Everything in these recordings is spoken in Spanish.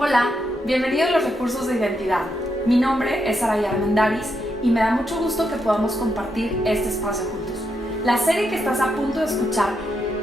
Hola, bienvenido a los recursos de identidad. Mi nombre es Araya Armendáriz y me da mucho gusto que podamos compartir este espacio juntos. La serie que estás a punto de escuchar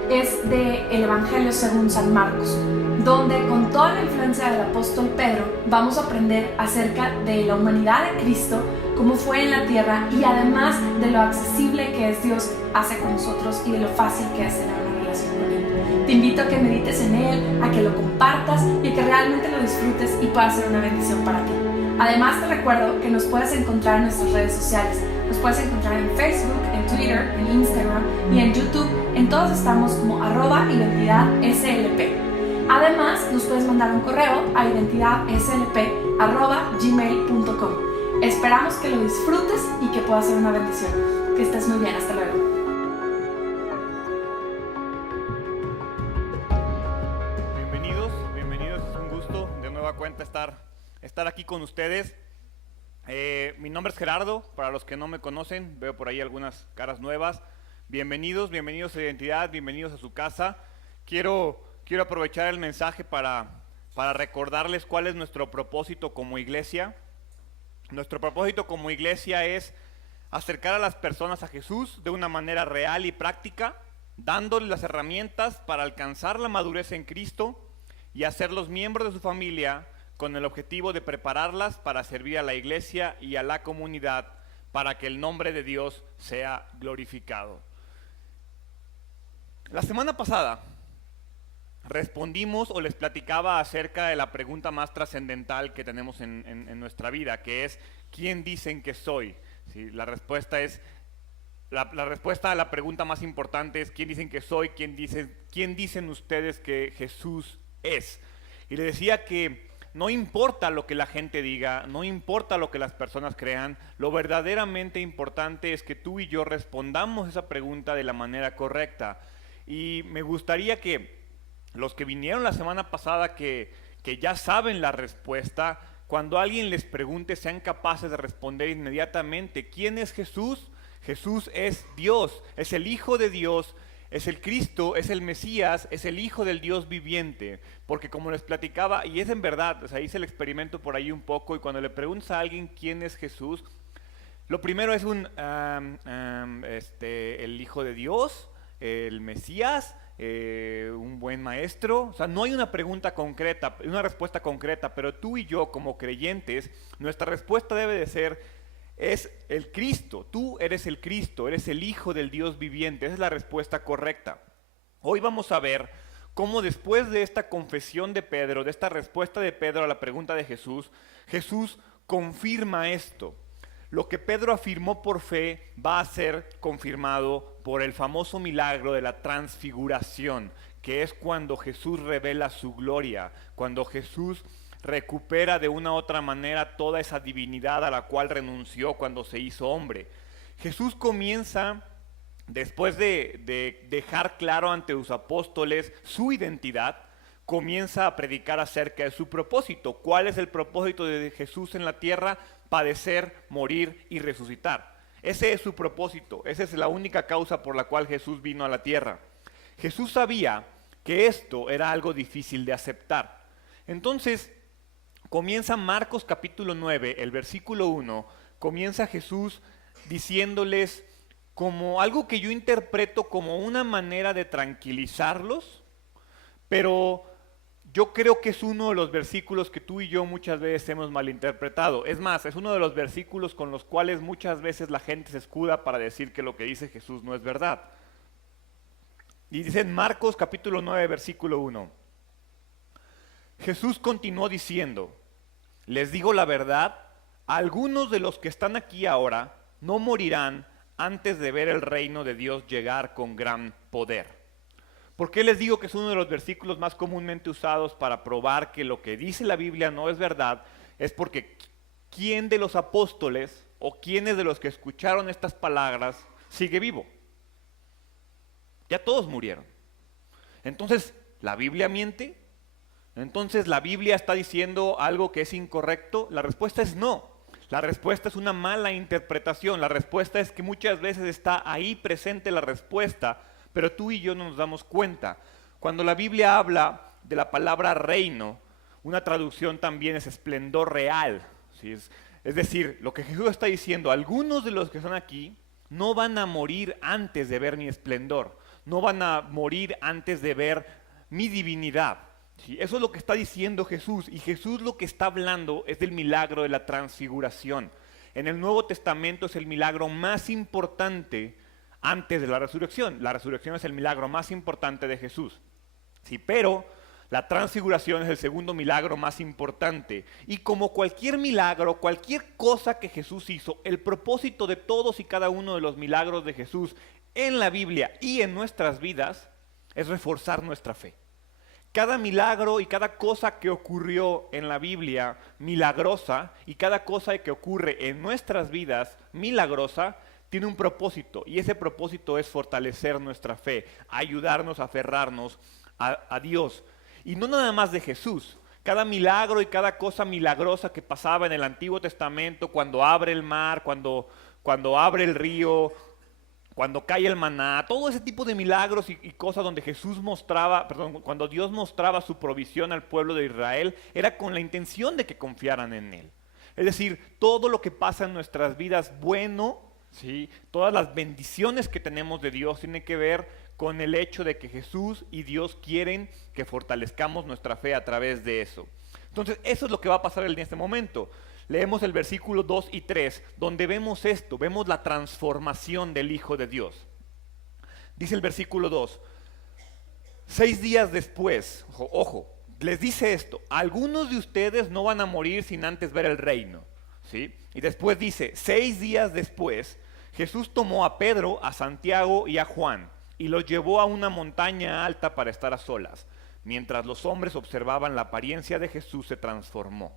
es de El Evangelio según San Marcos, donde con toda la influencia del apóstol Pedro vamos a aprender acerca de la humanidad de Cristo, cómo fue en la tierra y además de lo accesible que es Dios hace con nosotros y de lo fácil que es tener una relación con Él. Te invito a que medites en Él, a que lo compartas y a que realmente lo disfrutes y pueda ser una bendición para ti. Además te recuerdo que nos puedes encontrar en nuestras redes sociales. Nos puedes encontrar en Facebook, en Twitter, en Instagram y en YouTube. En todos estamos como @identidadslp. Además nos puedes mandar un correo a identidadslp@gmail.com. Esperamos que lo disfrutes y que pueda ser una bendición. Que estés muy bien, hasta luego. Bienvenidos, es un gusto de nueva cuenta estar aquí con ustedes. Mi nombre es Gerardo, para los que no me conocen, veo por ahí algunas caras nuevas. Bienvenidos a Identidad, bienvenidos a su casa. Quiero aprovechar el mensaje para recordarles cuál es nuestro propósito como iglesia. Nuestro propósito como iglesia es acercar a las personas a Jesús de una manera real y práctica, dándoles las herramientas para alcanzar la madurez en Cristo y hacerlos miembros de su familia con el objetivo de prepararlas para servir a la iglesia y a la comunidad para que el nombre de Dios sea glorificado. La semana pasada respondimos o les platicaba acerca de la pregunta más trascendental que tenemos en nuestra vida, que es ¿quién dicen que soy? Sí, la respuesta a la pregunta más importante es ¿quién dicen que soy? ¿Quién dicen ustedes que Jesús es? Y le decía que no importa lo que la gente diga, no importa lo que las personas crean, lo verdaderamente importante es que tú y yo respondamos esa pregunta de la manera correcta. Y me gustaría que los que vinieron la semana pasada, que ya saben la respuesta, cuando alguien les pregunte sean capaces de responder inmediatamente. ¿Quién es Jesús? Jesús es Dios, es el Hijo de Dios, es el Cristo, es el Mesías, es el Hijo del Dios viviente. Porque como les platicaba, y es en verdad, o sea, hice el experimento por ahí un poco, y cuando le preguntas a alguien quién es Jesús, lo primero es el Hijo de Dios, el Mesías, un buen maestro. O sea, no hay una pregunta concreta, una respuesta concreta, pero tú y yo como creyentes, nuestra respuesta debe de ser: es el Cristo, tú eres el Cristo, eres el Hijo del Dios viviente. Esa es la respuesta correcta. Hoy vamos a ver cómo después de esta confesión de Pedro, de esta respuesta de Pedro a la pregunta de Jesús, Jesús confirma esto. Lo que Pedro afirmó por fe va a ser confirmado por el famoso milagro de la transfiguración, que es cuando Jesús revela su gloria, cuando Jesús recupera de una u otra manera toda esa divinidad a la cual renunció cuando se hizo hombre. Jesús comienza, después de dejar claro ante sus apóstoles su identidad, comienza a predicar acerca de su propósito. ¿Cuál es el propósito de Jesús en la tierra? Padecer, morir y resucitar. Ese es su propósito, esa es la única causa por la cual Jesús vino a la tierra. Jesús sabía que esto era algo difícil de aceptar. Entonces, comienza Marcos capítulo 9, el versículo 1, comienza Jesús diciéndoles como algo que yo interpreto como una manera de tranquilizarlos, pero yo creo que es uno de los versículos que tú y yo muchas veces hemos malinterpretado. Es más, es uno de los versículos con los cuales muchas veces la gente se escuda para decir que lo que dice Jesús no es verdad. Y dice en Marcos capítulo 9, versículo 1. Jesús continuó diciendo: les digo la verdad, algunos de los que están aquí ahora no morirán antes de ver el reino de Dios llegar con gran poder. ¿Por qué les digo que es uno de los versículos más comúnmente usados para probar que lo que dice la Biblia no es verdad? Es porque ¿quién de los apóstoles o quiénes de los que escucharon estas palabras sigue vivo? Ya todos murieron. Entonces, ¿la Biblia miente? Entonces, ¿la Biblia está diciendo algo que es incorrecto? La respuesta es no. La respuesta es una mala interpretación. La respuesta es que muchas veces está ahí presente la respuesta, pero tú y yo no nos damos cuenta. Cuando la Biblia habla de la palabra reino, Una traducción también es esplendor real. ¿Sí? Es decir, lo que Jesús está diciendo, algunos de los que están aquí no van a morir antes de ver mi esplendor, no van a morir antes de ver mi divinidad. ¿Sí? Eso es lo que está diciendo Jesús, y Jesús lo que está hablando es del milagro de la transfiguración. En el Nuevo Testamento es el milagro más importante antes de la resurrección. La resurrección es el milagro más importante de Jesús. Sí, pero la transfiguración es el segundo milagro más importante. Y como cualquier milagro, cualquier cosa que Jesús hizo, el propósito de todos y cada uno de los milagros de Jesús en la Biblia y en nuestras vidas es reforzar nuestra fe. Cada milagro y cada cosa que ocurrió en la Biblia milagrosa y cada cosa que ocurre en nuestras vidas milagrosa tiene un propósito, y ese propósito es fortalecer nuestra fe, ayudarnos a aferrarnos a Dios. Y no nada más de Jesús. Cada milagro y cada cosa milagrosa que pasaba en el Antiguo Testamento, cuando abre el mar, cuando abre el río, cuando cae el maná, todo ese tipo de milagros y cosas donde cuando Dios mostraba su provisión al pueblo de Israel, era con la intención de que confiaran en Él. Es decir, todo lo que pasa en nuestras vidas bueno, ¿sí? Todas las bendiciones que tenemos de Dios tienen que ver con el hecho de que Jesús y Dios quieren que fortalezcamos nuestra fe a través de eso. Entonces, eso es lo que va a pasar en este momento. Leemos el versículo 2 y 3, donde vemos esto, vemos la transformación del Hijo de Dios. Dice el versículo 2, 6 días después, ojo, les dice esto: algunos de ustedes no van a morir sin antes ver el reino. ¿Sí? Y después dice, 6 días después, Jesús tomó a Pedro, a Santiago y a Juan, y los llevó a una montaña alta para estar a solas. Mientras los hombres observaban, la apariencia de Jesús se transformó,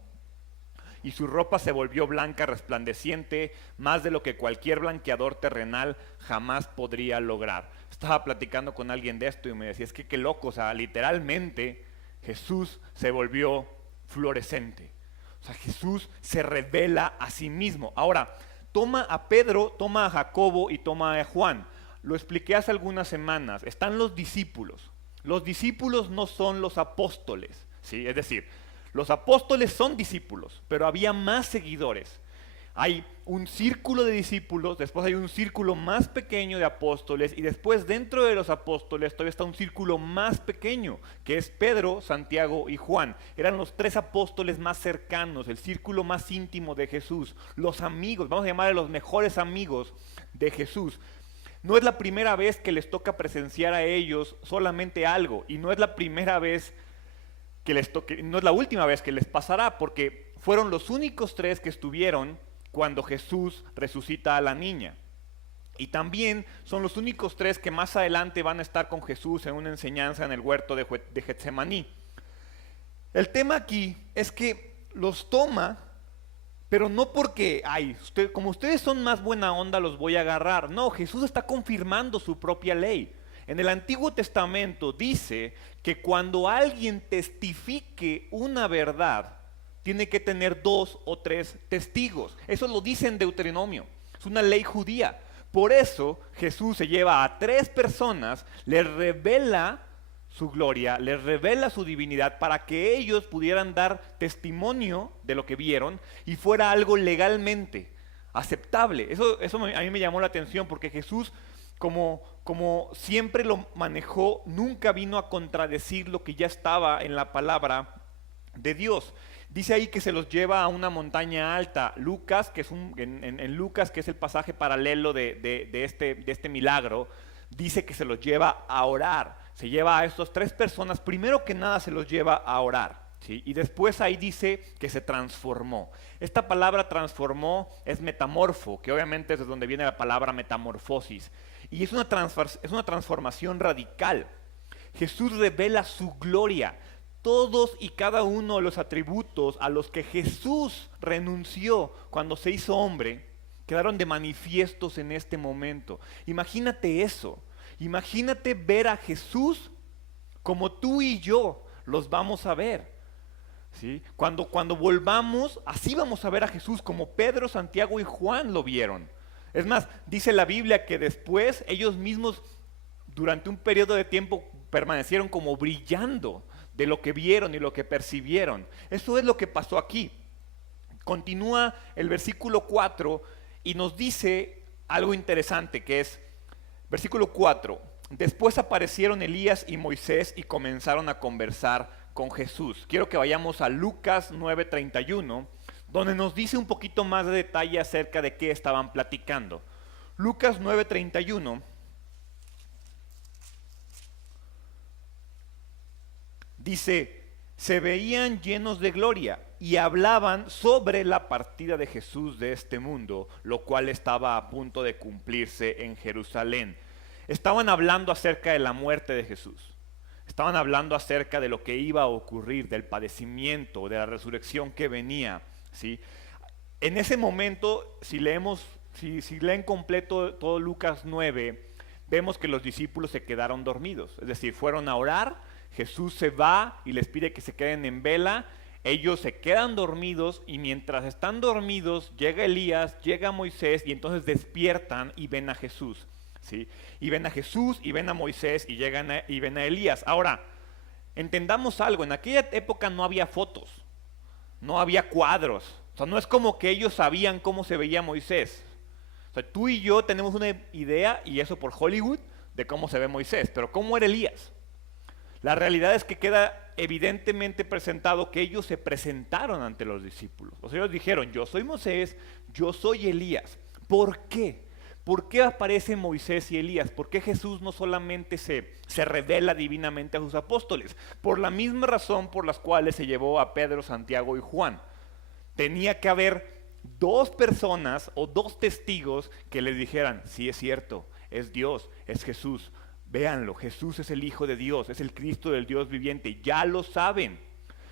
y su ropa se volvió blanca, resplandeciente, más de lo que cualquier blanqueador terrenal jamás podría lograr. Estaba platicando con alguien de esto y me decía, es que qué loco, o sea, literalmente Jesús se volvió fluorescente. O sea, Jesús se revela a sí mismo. Ahora, toma a Pedro, toma a Jacobo y toma a Juan. Lo expliqué hace algunas semanas. Están los discípulos. Los discípulos no son los apóstoles, ¿sí? Es decir, los apóstoles son discípulos, pero había más seguidores. Hay un círculo de discípulos, después hay un círculo más pequeño de apóstoles, y después dentro de los apóstoles todavía está un círculo más pequeño, que es Pedro, Santiago y Juan. Eran los 3 apóstoles más cercanos, el círculo más íntimo de Jesús, los amigos, vamos a llamarle los mejores amigos de Jesús. No es la primera vez que les toca presenciar a ellos solamente algo, y no es la primera vez no es la última vez que les pasará, porque fueron los únicos 3 que estuvieron cuando Jesús resucita a la niña. Y también son los únicos 3 que más adelante van a estar con Jesús en una enseñanza en el huerto de Getsemaní. El tema aquí es que los toma, pero no porque, como ustedes son más buena onda, los voy a agarrar. No, Jesús está confirmando su propia ley. En el Antiguo Testamento dice que cuando alguien testifique una verdad, tiene que tener 2 o 3 testigos. Eso lo dice en Deuteronomio. Es una ley judía. Por eso Jesús se lleva a 3 personas, les revela su gloria, les revela su divinidad para que ellos pudieran dar testimonio de lo que vieron y fuera algo legalmente aceptable. Eso a mí me llamó la atención, porque Jesús, como siempre lo manejó, nunca vino a contradecir lo que ya estaba en la palabra de Dios. Dice ahí que se los lleva a una montaña alta. Lucas, que es en Lucas, que es el pasaje paralelo de este milagro, dice que se los lleva a orar. Se lleva a estos 3 personas, primero que nada se los lleva a orar, ¿sí? Y después ahí dice que se transformó. Esta palabra transformó es metamorfo, que obviamente es de donde viene la palabra metamorfosis. Y es una transformación radical. Jesús revela su gloria. Todos y cada uno de los atributos a los que Jesús renunció cuando se hizo hombre quedaron de manifiestos en este momento. Imagínate eso. Imagínate ver a Jesús como tú y yo los vamos a ver, ¿sí? Cuando volvamos, así vamos a ver a Jesús como Pedro, Santiago y Juan lo vieron. Es más, dice la Biblia que después ellos mismos durante un periodo de tiempo permanecieron como brillando de lo que vieron y lo que percibieron. Eso es lo que pasó aquí. Continúa el versículo 4 y nos dice algo interesante, que es, versículo 4, después aparecieron Elías y Moisés y comenzaron a conversar con Jesús. Quiero que vayamos a Lucas 9:31, donde nos dice un poquito más de detalle acerca de qué estaban platicando. Lucas 9:31 dice, se veían llenos de gloria y hablaban sobre la partida de Jesús de este mundo, lo cual estaba a punto de cumplirse en Jerusalén. Estaban hablando acerca de la muerte de Jesús. Estaban hablando acerca de lo que iba a ocurrir, del padecimiento, de la resurrección que venía, ¿sí? En ese momento, si leen completo todo Lucas 9, vemos que los discípulos se quedaron dormidos. Es decir, fueron a orar, Jesús se va y les pide que se queden en vela. Ellos se quedan dormidos y mientras están dormidos llega Elías, llega Moisés y entonces despiertan y ven a Jesús, ¿sí? Y ven a Jesús y ven a Moisés y ven a Elías. Ahora, entendamos algo, en aquella época no había fotos, no había cuadros. O sea, no es como que ellos sabían cómo se veía Moisés. O sea, tú y yo tenemos una idea, y eso por Hollywood, de cómo se ve Moisés, pero ¿cómo era Elías? La realidad es que queda evidentemente presentado que ellos se presentaron ante los discípulos. O sea, ellos dijeron, yo soy Moisés, yo soy Elías. ¿Por qué? ¿Por qué aparecen Moisés y Elías? ¿Por qué Jesús no solamente se revela divinamente a sus apóstoles? Por la misma razón por las cuales se llevó a Pedro, Santiago y Juan. Tenía que haber dos personas o dos testigos que les dijeran, sí es cierto, es Dios, es Jesús. Véanlo, Jesús es el Hijo de Dios, es el Cristo del Dios viviente, ya lo saben,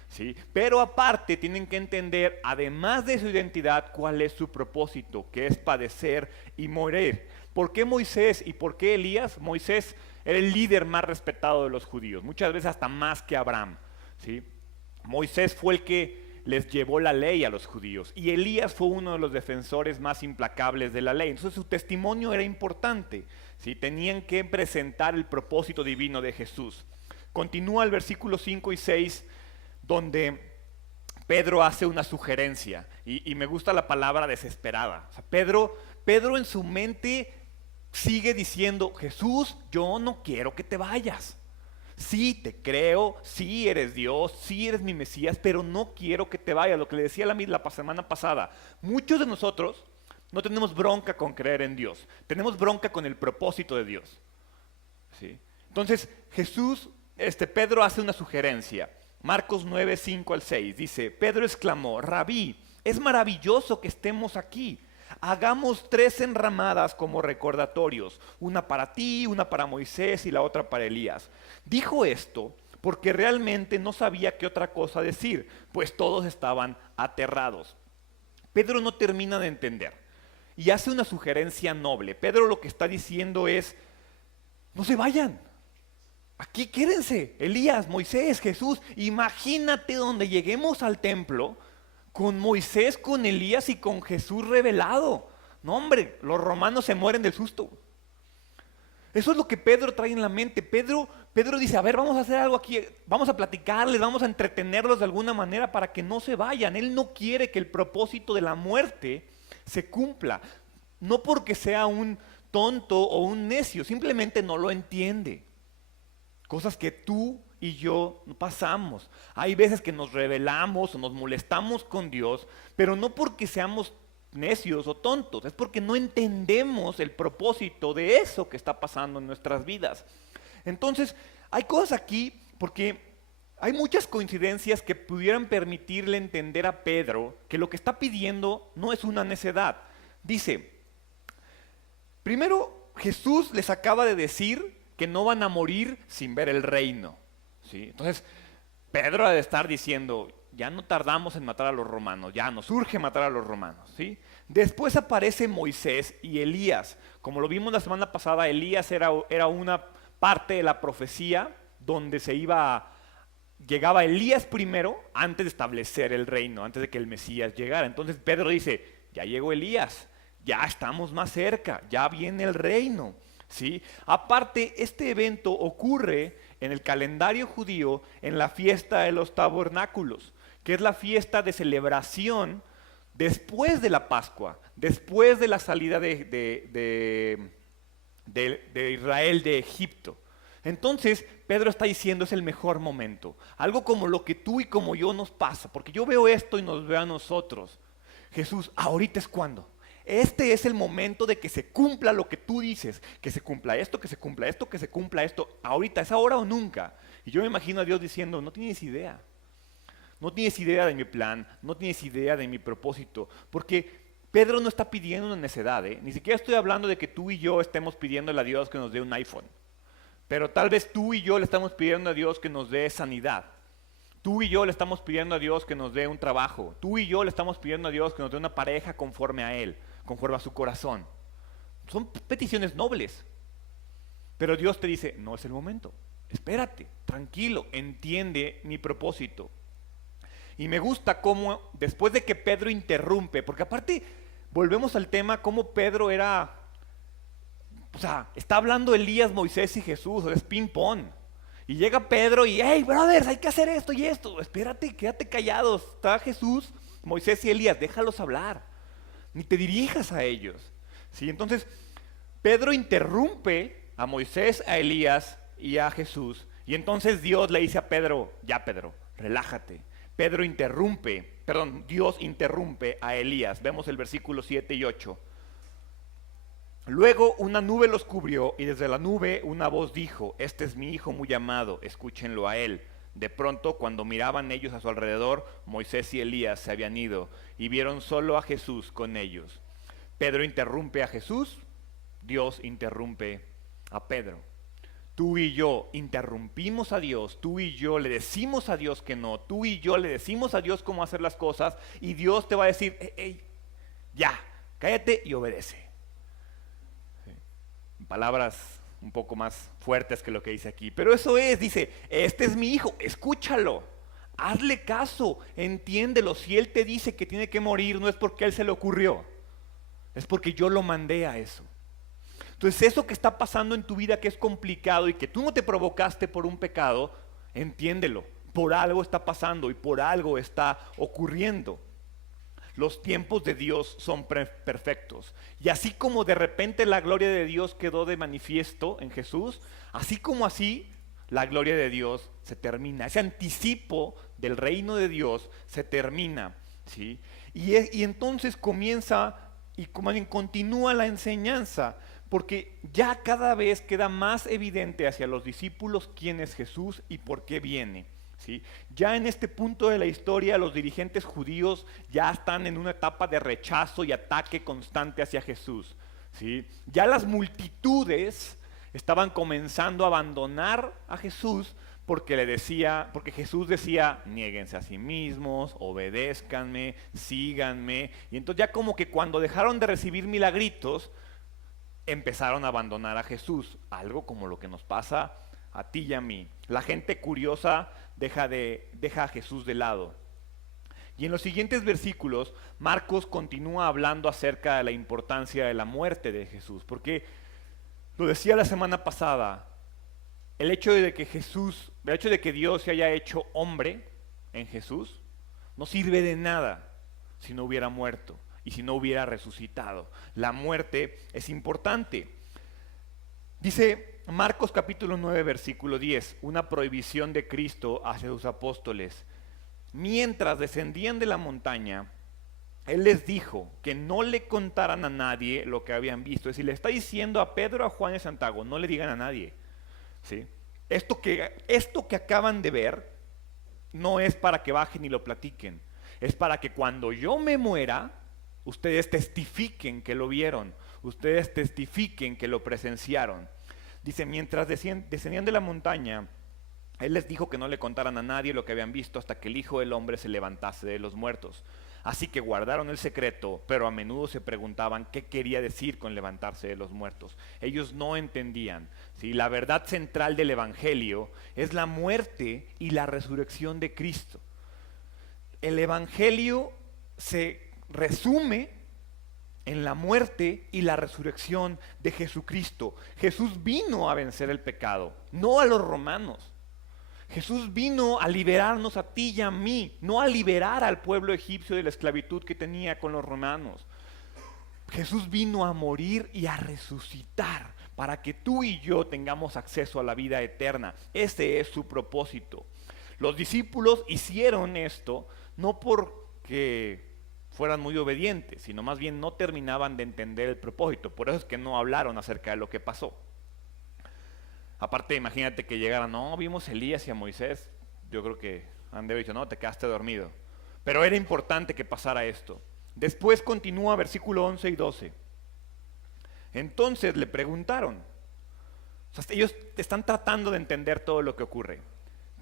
¿sí? Pero aparte tienen que entender, además de su identidad, cuál es su propósito, que es padecer y morir. ¿Por qué Moisés y por qué Elías? Moisés era el líder más respetado de los judíos, muchas veces hasta más que Abraham, ¿sí? Moisés fue el que les llevó la ley a los judíos y Elías fue uno de los defensores más implacables de la ley. Entonces su testimonio era importante, ¿sí? Tenían que presentar el propósito divino de Jesús. Continúa el versículo 5 y 6 donde Pedro hace una sugerencia y me gusta la palabra desesperada. O sea, Pedro en su mente sigue diciendo, Jesús, yo no quiero que te vayas. Sí, te creo, sí eres Dios, sí eres mi Mesías, pero no quiero que te vayas. Lo que le decía la semana pasada, muchos de nosotros no tenemos bronca con creer en Dios, tenemos bronca con el propósito de Dios, ¿sí? Entonces Pedro hace una sugerencia, Marcos 9, 5 al 6, dice, Pedro exclamó, Rabí, es maravilloso que estemos aquí. Hagamos 3 enramadas como recordatorios, una para ti, una para Moisés y la otra para Elías. Dijo esto porque realmente no sabía qué otra cosa decir, pues todos estaban aterrados. Pedro no termina de entender y hace una sugerencia noble. Pedro lo que está diciendo es, no se vayan, aquí quédense, Elías, Moisés, Jesús. Imagínate donde lleguemos al templo con Moisés, con Elías y con Jesús revelado. No, hombre, los romanos se mueren del susto. Eso es lo que Pedro trae en la mente. Pedro dice, a ver, vamos a hacer algo aquí, vamos a platicarles, vamos a entretenerlos de alguna manera para que no se vayan. Él no quiere que el propósito de la muerte se cumpla. No porque sea un tonto o un necio, simplemente no lo entiende. Cosas que tú y yo pasamos. Hay veces que nos rebelamos o nos molestamos con Dios, pero no porque seamos necios o tontos, es porque no entendemos el propósito de eso que está pasando en nuestras vidas. Entonces, hay cosas aquí porque hay muchas coincidencias que pudieran permitirle entender a Pedro que lo que está pidiendo no es una necedad. Dice, primero Jesús les acaba de decir que no van a morir sin ver el reino, ¿sí? Entonces, Pedro ha de estar diciendo, ya no tardamos en matar a los romanos, ya nos urge matar a los romanos, ¿sí? Después aparece Moisés y Elías. Como lo vimos la semana pasada, Elías era una parte de la profecía donde llegaba Elías primero antes de establecer el reino, antes de que el Mesías llegara. Entonces Pedro dice, ya llegó Elías, ya estamos más cerca, ya viene el reino, ¿sí? Aparte, este evento ocurre en el calendario judío en la fiesta de los tabernáculos, que es la fiesta de celebración después de la Pascua, después de la salida de Israel de Egipto. Entonces, Pedro está diciendo es el mejor momento. Algo como lo que tú y como yo nos pasa, porque yo veo esto y nos veo a nosotros. Jesús, ahorita es cuando. Este es el momento de que se cumpla lo que tú dices, que se cumpla esto, que se cumpla esto, que se cumpla esto. Ahorita, es ahora o nunca. Y yo me imagino a Dios diciendo, no tienes idea. No tienes idea de mi plan, no tienes idea de mi propósito, porque Pedro no está pidiendo una necedad, ni siquiera estoy hablando de que tú y yo estemos pidiéndole a Dios que nos dé un iPhone, pero tal vez tú y yo le estamos pidiendo a Dios que nos dé sanidad, tú y yo le estamos pidiendo a Dios que nos dé un trabajo, tú y yo le estamos pidiendo a Dios que nos dé una pareja conforme a Él, conforme a su corazón. Son peticiones nobles, pero Dios te dice, no es el momento, espérate, tranquilo, entiende mi propósito. Y me gusta cómo después de que Pedro interrumpe, porque aparte volvemos al tema cómo Pedro era, o sea, está hablando Elías, Moisés y Jesús, es ping pong. Y llega Pedro y, hey, brothers, hay que hacer esto y esto. Espérate, quédate callados. Está Jesús, Moisés y Elías, déjalos hablar. Ni te dirijas a ellos. ¿Sí? Entonces, Pedro interrumpe a Moisés, a Elías y a Jesús. Y entonces Dios le dice a Pedro, ya Pedro, relájate. Dios interrumpe a Elías. Vemos el versículo 7 y 8. Luego una nube los cubrió y desde la nube una voz dijo, este es mi hijo muy amado, escúchenlo a él. De pronto, cuando miraban ellos a su alrededor, Moisés y Elías se habían ido y vieron solo a Jesús con ellos. Pedro interrumpe a Jesús, Dios interrumpe a Pedro. Tú y yo interrumpimos a Dios, tú y yo le decimos a Dios que no, tú y yo le decimos a Dios cómo hacer las cosas y Dios te va a decir, ya, cállate y obedece. Sí. Palabras un poco más fuertes que lo que dice aquí, pero eso es, dice, este es mi hijo, escúchalo, hazle caso, entiéndelo, si él te dice que tiene que morir no es porque a él se le ocurrió, es porque yo lo mandé a eso. Entonces eso que está pasando en tu vida que es complicado y que tú no te provocaste por un pecado, entiéndelo, por algo está pasando y por algo está ocurriendo. Los tiempos de Dios son perfectos. Y así como de repente la gloria de Dios quedó de manifiesto en Jesús, así como así la gloria de Dios se termina. Ese anticipo del reino de Dios se termina, ¿sí? Y entonces comienza y continúa la enseñanza. Porque ya cada vez queda más evidente hacia los discípulos quién es Jesús y por qué viene. ¿Sí? Ya en este punto de la historia los dirigentes judíos ya están en una etapa de rechazo y ataque constante hacia Jesús. ¿Sí? Ya las multitudes estaban comenzando a abandonar a Jesús porque Jesús decía, niéguense a sí mismos, obedézcanme, síganme. Y entonces ya como que cuando dejaron de recibir milagritos, empezaron a abandonar a Jesús, algo como lo que nos pasa a ti y a mí. La gente curiosa deja a Jesús de lado. Y en los siguientes versículos, Marcos continúa hablando acerca de la importancia de la muerte de Jesús, porque lo decía la semana pasada, el hecho de que Dios se haya hecho hombre en Jesús, no sirve de nada si no hubiera muerto. Y si no hubiera resucitado. La muerte es importante. Dice Marcos capítulo 9 versículo 10, una prohibición de Cristo hacia sus apóstoles. Mientras descendían de la montaña, Él les dijo que no le contaran a nadie lo que habían visto. Es decir, le está diciendo a Pedro, a Juan y a Santiago, no le digan a nadie. ¿Sí? Esto que acaban de ver no es para que bajen y lo platiquen. Es para que cuando yo me muera, ustedes testifiquen que lo vieron, ustedes testifiquen que lo presenciaron. Dice, mientras descendían de la montaña, Él les dijo que no le contaran a nadie lo que habían visto hasta que el Hijo del Hombre se levantase de los muertos. Así que guardaron el secreto, pero a menudo se preguntaban qué quería decir con levantarse de los muertos. Ellos no entendían. ¿Sí? La verdad central del Evangelio es la muerte y la resurrección de Cristo. El Evangelio se resume en la muerte y la resurrección de Jesucristo. Jesús vino a vencer el pecado, no a los romanos. Jesús vino a liberarnos a ti y a mí, no a liberar al pueblo egipcio de la esclavitud que tenía con los romanos. Jesús vino a morir y a resucitar para que tú y yo tengamos acceso a la vida eterna. Ese es su propósito. Los discípulos hicieron esto no porque fueran muy obedientes, sino más bien no terminaban de entender el propósito. Por eso es que no hablaron acerca de lo que pasó. Aparte, imagínate que llegaran, no, vimos a Elías y a Moisés. Yo creo que han de haber dicho, no, te quedaste dormido. Pero era importante que pasara esto. Después continúa versículo 11 y 12. Entonces le preguntaron, o sea, ellos están tratando de entender todo lo que ocurre.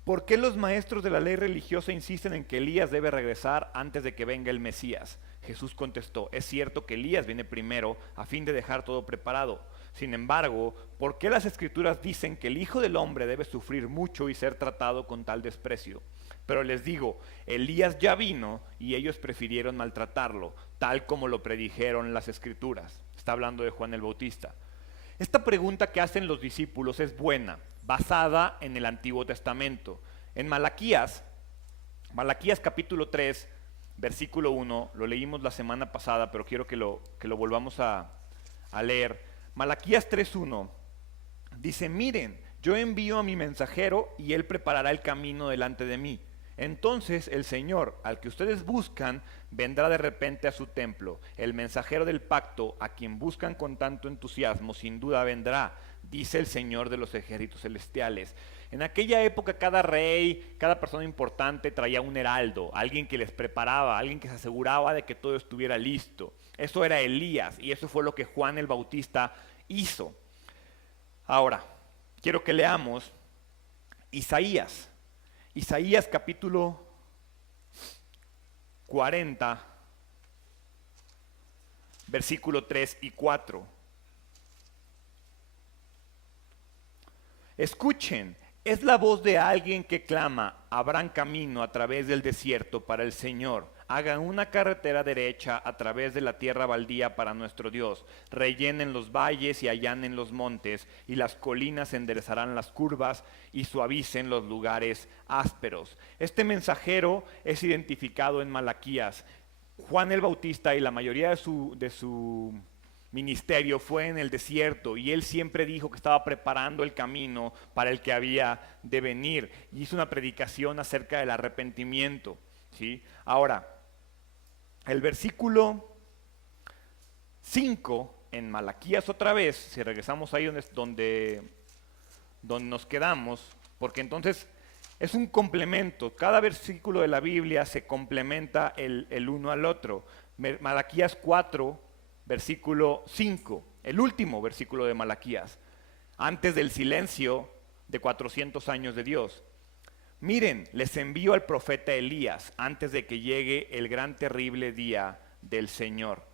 ¿Por qué los maestros de la ley religiosa insisten en que Elías debe regresar antes de que venga el Mesías? Jesús contestó, es cierto que Elías viene primero a fin de dejar todo preparado. Sin embargo, ¿por qué las Escrituras dicen que el Hijo del Hombre debe sufrir mucho y ser tratado con tal desprecio? Pero les digo, Elías ya vino y ellos prefirieron maltratarlo, tal como lo predijeron las Escrituras. Está hablando de Juan el Bautista. Esta pregunta que hacen los discípulos es buena, basada en el Antiguo Testamento. En Malaquías capítulo 3, versículo 1, lo leímos la semana pasada, pero quiero que lo volvamos a leer. Malaquías 3:1 dice, miren, yo envío a mi mensajero y él preparará el camino delante de mí. Entonces el Señor, al que ustedes buscan, vendrá de repente a su templo. El mensajero del pacto, a quien buscan con tanto entusiasmo, sin duda vendrá, dice el Señor de los ejércitos celestiales. En aquella época cada rey, cada persona importante traía un heraldo, alguien que les preparaba, alguien que se aseguraba de que todo estuviera listo. Eso era Elías y eso fue lo que Juan el Bautista hizo. Ahora, quiero que leamos Isaías capítulo 40, versículo 3 y 4. Escuchen, es la voz de alguien que clama, abran camino a través del desierto para el Señor. Hagan una carretera derecha a través de la tierra baldía para nuestro Dios. Rellenen los valles y allanen los montes, y las colinas enderezarán las curvas y suavicen los lugares ásperos. Este mensajero es identificado en Malaquías. Juan el Bautista y la mayoría de su ministerio fue en el desierto y él siempre dijo que estaba preparando el camino para el que había de venir. Y hizo una predicación acerca del arrepentimiento, ¿sí? Ahora, el versículo 5 en Malaquías otra vez, si regresamos ahí donde nos quedamos, porque entonces es un complemento, cada versículo de la Biblia se complementa el uno al otro. Malaquías 4, versículo 5, el último versículo de Malaquías, antes del silencio de 400 años de Dios. Miren, les envío al profeta Elías antes de que llegue el gran terrible día del Señor.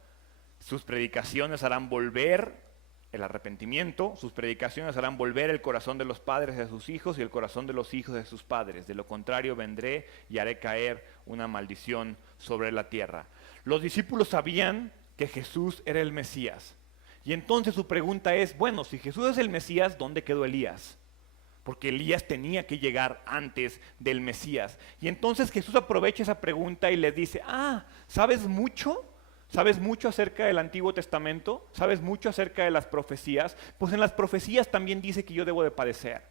Sus predicaciones harán volver el arrepentimiento, sus predicaciones harán volver el corazón de los padres de sus hijos y el corazón de los hijos de sus padres. De lo contrario, vendré y haré caer una maldición sobre la tierra. Los discípulos sabían que Jesús era el Mesías. Y entonces su pregunta es, bueno, si Jesús es el Mesías, ¿dónde quedó Elías? Porque Elías tenía que llegar antes del Mesías. Y entonces Jesús aprovecha esa pregunta y les dice, ¿sabes mucho? ¿Sabes mucho acerca del Antiguo Testamento? ¿Sabes mucho acerca de las profecías? Pues en las profecías también dice que yo debo de padecer.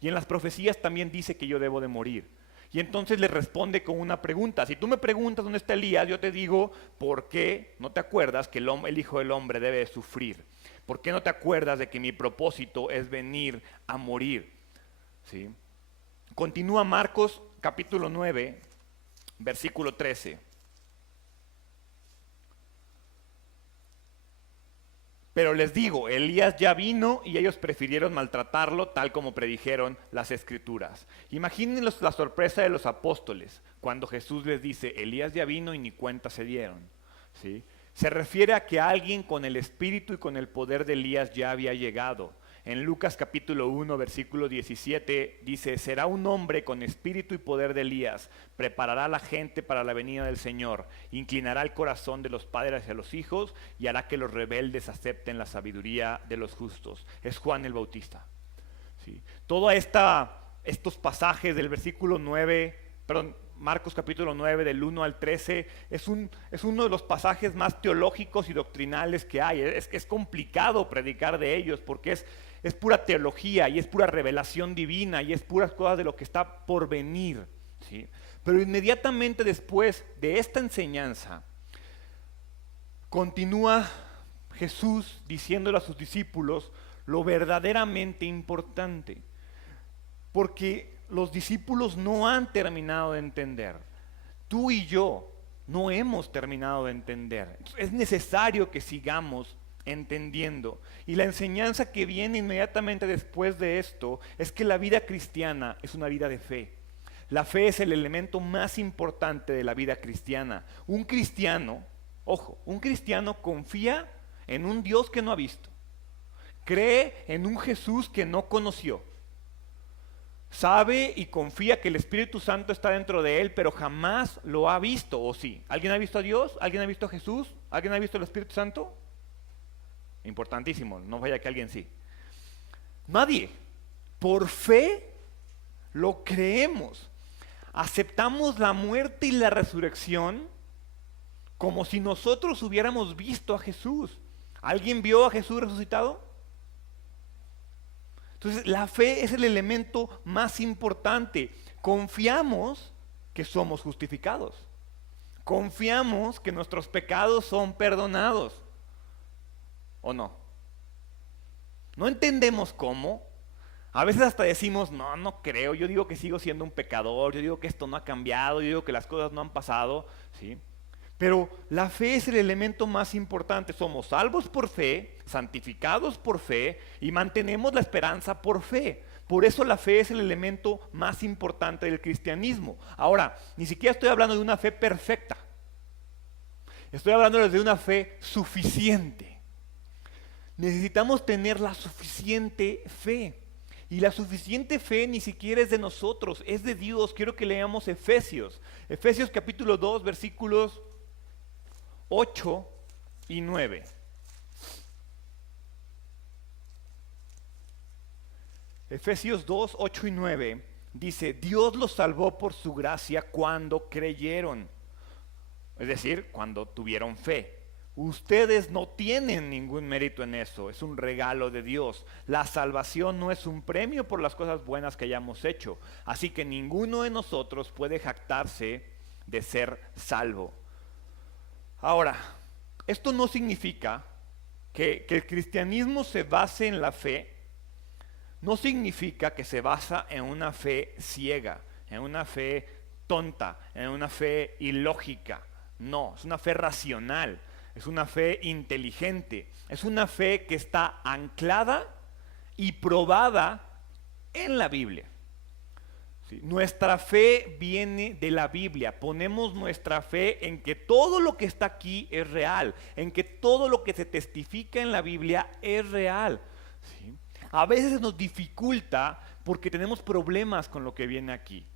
Y en las profecías también dice que yo debo de morir. Y entonces le responde con una pregunta. Si tú me preguntas dónde está Elías, yo te digo, ¿por qué no te acuerdas que el Hijo del Hombre debe de sufrir? ¿Por qué no te acuerdas de que mi propósito es venir a morir? ¿Sí? Continúa Marcos capítulo 9, versículo 13. Pero les digo, Elías ya vino y ellos prefirieron maltratarlo tal como predijeron las Escrituras. Imaginen la sorpresa de los apóstoles cuando Jesús les dice, Elías ya vino y ni cuenta se dieron. ¿Sí? Se refiere a que alguien con el espíritu y con el poder de Elías ya había llegado. En Lucas capítulo 1, versículo 17, dice: será un hombre con espíritu y poder de Elías, preparará a la gente para la venida del Señor, inclinará el corazón de los padres hacia los hijos y hará que los rebeldes acepten la sabiduría de los justos. Es Juan el Bautista. ¿Sí? Todos estos pasajes del versículo 9, perdón, Marcos capítulo 9, del 1 al 13, es uno de los pasajes más teológicos y doctrinales que hay. Es complicado predicar de ellos porque es pura teología y es pura revelación divina y es puras cosas de lo que está por venir, ¿sí? Pero inmediatamente después de esta enseñanza, continúa Jesús diciéndole a sus discípulos lo verdaderamente importante, porque los discípulos no han terminado de entender. Tú y yo no hemos terminado de entender. Es necesario que sigamos entendiendo. Y la enseñanza que viene inmediatamente después de esto es que la vida cristiana es una vida de fe. La fe es el elemento más importante de la vida cristiana. Un cristiano, ojo, un cristiano confía en un Dios que no ha visto. Cree en un Jesús que no conoció. Sabe y confía que el Espíritu Santo está dentro de él, pero jamás lo ha visto, ¿o sí? ¿Alguien ha visto a Dios? ¿Alguien ha visto a Jesús? ¿Alguien ha visto al Espíritu Santo? Importantísimo, no vaya que alguien sí. Nadie. Por fe lo creemos. Aceptamos la muerte y la resurrección como si nosotros hubiéramos visto a Jesús. ¿Alguien vio a Jesús resucitado? Entonces, la fe es el elemento más importante. Confiamos que somos justificados. Confiamos que nuestros pecados son perdonados. ¿O no? No entendemos cómo. A veces hasta decimos, no creo. Yo digo que sigo siendo un pecador. Yo digo que esto no ha cambiado. Yo digo que las cosas no han pasado. ¿Sí? Pero la fe es el elemento más importante. Somos salvos por fe, santificados por fe y mantenemos la esperanza por fe. Por eso la fe es el elemento más importante del cristianismo. Ahora, ni siquiera estoy hablando de una fe perfecta. Estoy hablando de una fe suficiente. Necesitamos tener la suficiente fe. Y la suficiente fe ni siquiera es de nosotros, es de Dios. Quiero que leamos Efesios. Efesios capítulo 2, versículos 8 y 9. Efesios 2, 8 y 9 dice: Dios los salvó por su gracia cuando creyeron, es decir, cuando tuvieron fe. Ustedes no tienen ningún mérito en eso, es un regalo de Dios. La salvación no es un premio por las cosas buenas que hayamos hecho, así que ninguno de nosotros puede jactarse de ser salvo. Ahora, esto no significa que el cristianismo se base en la fe, no significa que se basa en una fe ciega, en una fe tonta, en una fe ilógica. No, es una fe racional, es una fe inteligente, es una fe que está anclada y probada en la Biblia. Nuestra fe viene de la Biblia. Ponemos nuestra fe en que todo lo que está aquí es real, en que todo lo que se testifica en la Biblia es real. ¿Sí? A veces nos dificulta porque tenemos problemas con lo que viene aquí.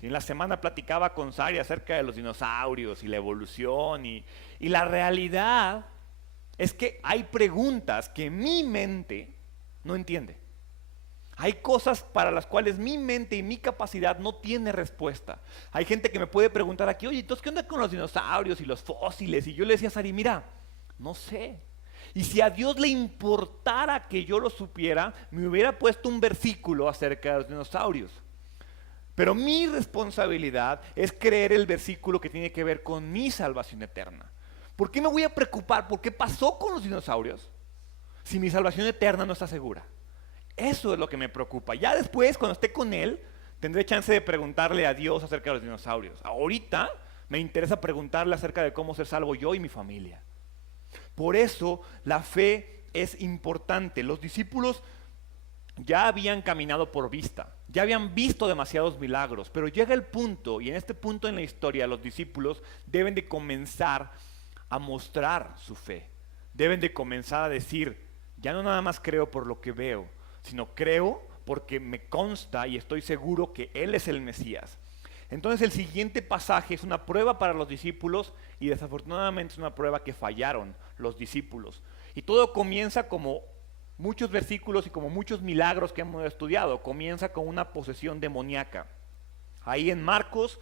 ¿Sí? En la semana platicaba con Sari acerca de los dinosaurios y la evolución y la realidad es que hay preguntas que mi mente no entiende. Hay cosas para las cuales mi mente y mi capacidad no tiene respuesta. Hay gente que me puede preguntar aquí, oye, entonces, ¿qué onda con los dinosaurios y los fósiles? Y yo le decía a Sari, mira, no sé. Y si a Dios le importara que yo lo supiera, me hubiera puesto un versículo acerca de los dinosaurios. Pero mi responsabilidad es creer el versículo que tiene que ver con mi salvación eterna. ¿Por qué me voy a preocupar por qué pasó con los dinosaurios si mi salvación eterna no está segura? Eso es lo que me preocupa. Ya después, cuando esté con él, tendré chance de preguntarle a Dios acerca de los dinosaurios. Ahorita me interesa preguntarle acerca de cómo ser salvo yo y mi familia. Por eso la fe es importante. Los discípulos ya habían caminado por vista, ya habían visto demasiados milagros, pero llega el punto, y en este punto en la historia los discípulos deben de comenzar a mostrar su fe. Deben de comenzar a decir, Ya no nada más creo por lo que veo, sino creo porque me consta y estoy seguro que Él es el Mesías. Entonces el siguiente pasaje es una prueba para los discípulos y desafortunadamente es una prueba que fallaron los discípulos. Y todo comienza como muchos versículos y como muchos milagros que hemos estudiado, comienza con una posesión demoníaca. Ahí en Marcos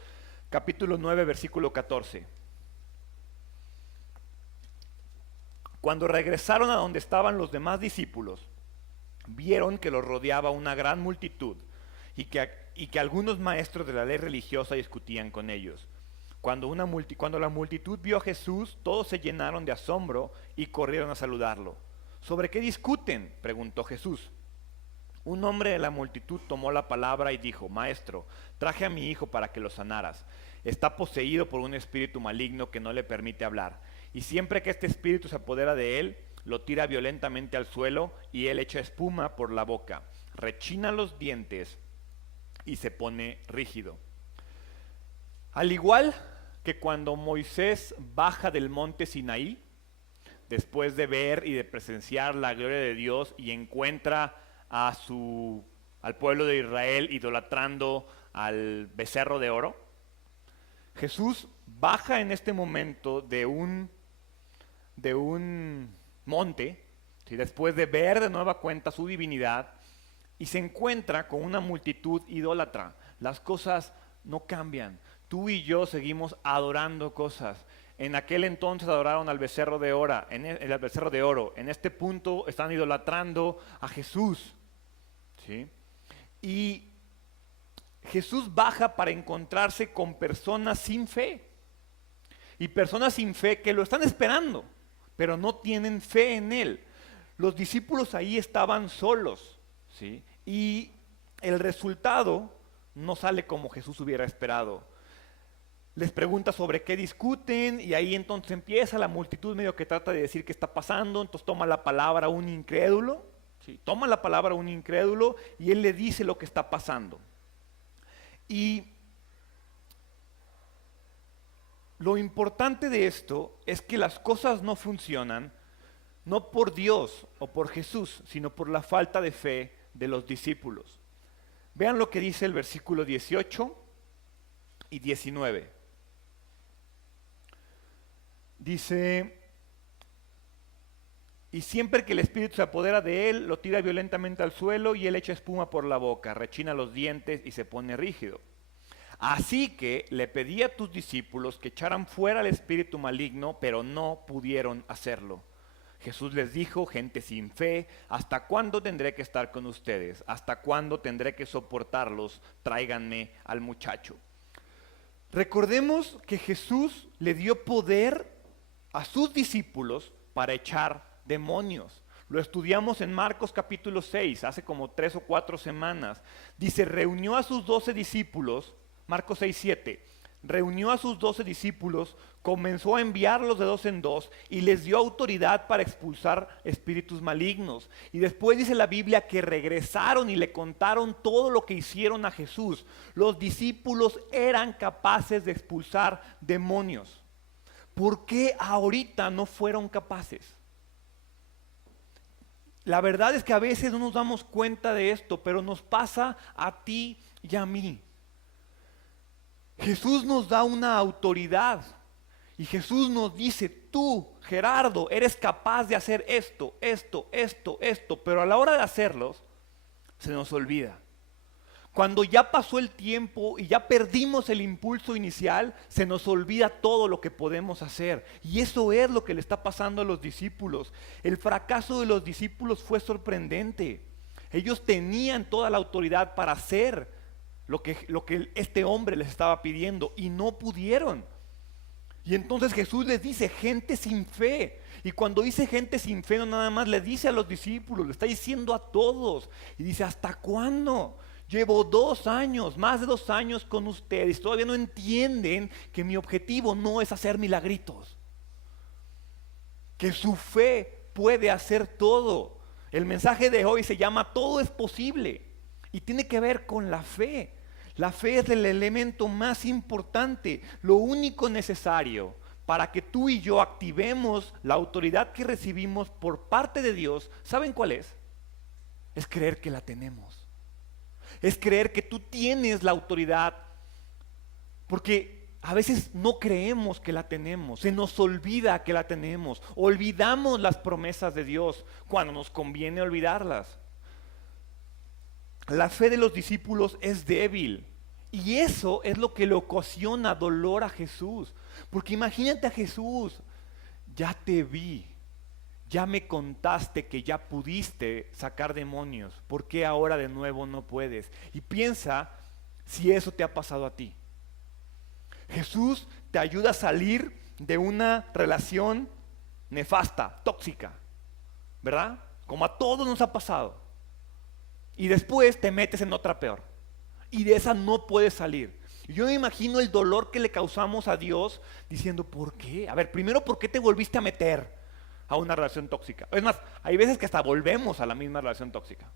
capítulo 9 versículo 14. Cuando regresaron a donde estaban los demás discípulos, vieron que los rodeaba una gran multitud y que algunos maestros de la ley religiosa discutían con ellos. Cuando la multitud vio a Jesús, todos se llenaron de asombro y corrieron a saludarlo. ¿Sobre qué discuten?, preguntó Jesús. Un hombre de la multitud tomó la palabra y dijo: Maestro, traje a mi hijo para que lo sanaras. Está poseído por un espíritu maligno que no le permite hablar. Y siempre que este espíritu se apodera de él, lo tira violentamente al suelo y él echa espuma por la boca, rechina los dientes y se pone rígido. Al igual que cuando Moisés baja del monte Sinaí, después de ver y de presenciar la gloria de Dios y encuentra al pueblo de Israel idolatrando al becerro de oro, Jesús baja en este momento de un monte, ¿sí?, después de ver de nueva cuenta su divinidad, y se encuentra con una multitud idólatra. Las cosas no cambian. Tú y yo seguimos adorando cosas. En aquel entonces adoraron al becerro de oro. El becerro de oro. En este punto están idolatrando a Jesús, ¿sí? Y Jesús baja para encontrarse con personas sin fe. Y personas sin fe que lo están esperando, pero no tienen fe en Él. Los discípulos ahí estaban solos, ¿sí? Y el resultado no sale como Jesús hubiera esperado. Les pregunta sobre qué discuten y ahí entonces empieza la multitud medio que trata de decir qué está pasando. Entonces toma la palabra un incrédulo, ¿sí? Toma la palabra un incrédulo y él le dice lo que está pasando. Y lo importante de esto es que las cosas no funcionan no por Dios o por Jesús, sino por la falta de fe de los discípulos. Vean lo que dice el versículo 18 y 19. Dice: y siempre que el espíritu se apodera de él, lo tira violentamente al suelo y él echa espuma por la boca, rechina los dientes y se pone rígido. Así que le pedí a tus discípulos que echaran fuera al espíritu maligno, pero no pudieron hacerlo. Jesús les dijo: gente sin fe, ¿hasta cuándo tendré que estar con ustedes? ¿Hasta cuándo tendré que soportarlos? Tráiganme al muchacho. Recordemos que Jesús le dio poder a sus discípulos para echar demonios. Lo estudiamos en Marcos capítulo 6, hace como 3 o 4 semanas. Dice: reunió a sus 12 discípulos, Marcos 6, 7. Reunió a sus 12 discípulos, comenzó a enviarlos de 2 en 2 y les dio autoridad para expulsar espíritus malignos. Y después dice la Biblia que regresaron y le contaron todo lo que hicieron a Jesús. Los discípulos eran capaces de expulsar demonios. ¿Por qué ahorita no fueron capaces? La verdad es que a veces no nos damos cuenta de esto, pero nos pasa a ti y a mí. Jesús nos da una autoridad y Jesús nos dice: tú, Gerardo, eres capaz de hacer esto, pero a la hora de hacerlos se nos olvida. Cuando ya pasó el tiempo y ya perdimos el impulso inicial, se nos olvida todo lo que podemos hacer. Y eso es lo que le está pasando a los discípulos. El fracaso de los discípulos fue sorprendente. Ellos tenían toda la autoridad para hacer lo que este hombre les estaba pidiendo y no pudieron. Y entonces Jesús les dice: gente sin fe. Y cuando dice gente sin fe, no nada más le dice a los discípulos, le está diciendo a todos. Y dice: ¿hasta cuándo? Llevo 2 años, más de 2 años con ustedes. Todavía no entienden que mi objetivo no es hacer milagritos. Que su fe puede hacer todo. El mensaje de hoy se llama Todo es posible. Y tiene que ver con la fe. La fe es el elemento más importante. Lo único necesario para que tú y yo activemos la autoridad que recibimos por parte de Dios, ¿saben cuál es? Es creer que la tenemos. Es creer que tú tienes la autoridad, porque a veces no creemos que la tenemos, se nos olvida que la tenemos, olvidamos las promesas de Dios cuando nos conviene olvidarlas. La fe de los discípulos es débil y eso es lo que le ocasiona dolor a Jesús, porque imagínate a Jesús, ya te vi, ya me contaste que ya pudiste sacar demonios, ¿por qué ahora de nuevo no puedes? Y piensa si eso te ha pasado a ti. Jesús te ayuda a salir de una relación nefasta, tóxica, ¿verdad? Como a todos nos ha pasado. Y después te metes en otra peor. Y de esa no puedes salir. Yo me imagino el dolor que le causamos a Dios diciendo, ¿por qué? A ver, primero, ¿por qué te volviste a meter a una relación tóxica? Es más, hay veces que hasta volvemos a la misma relación tóxica.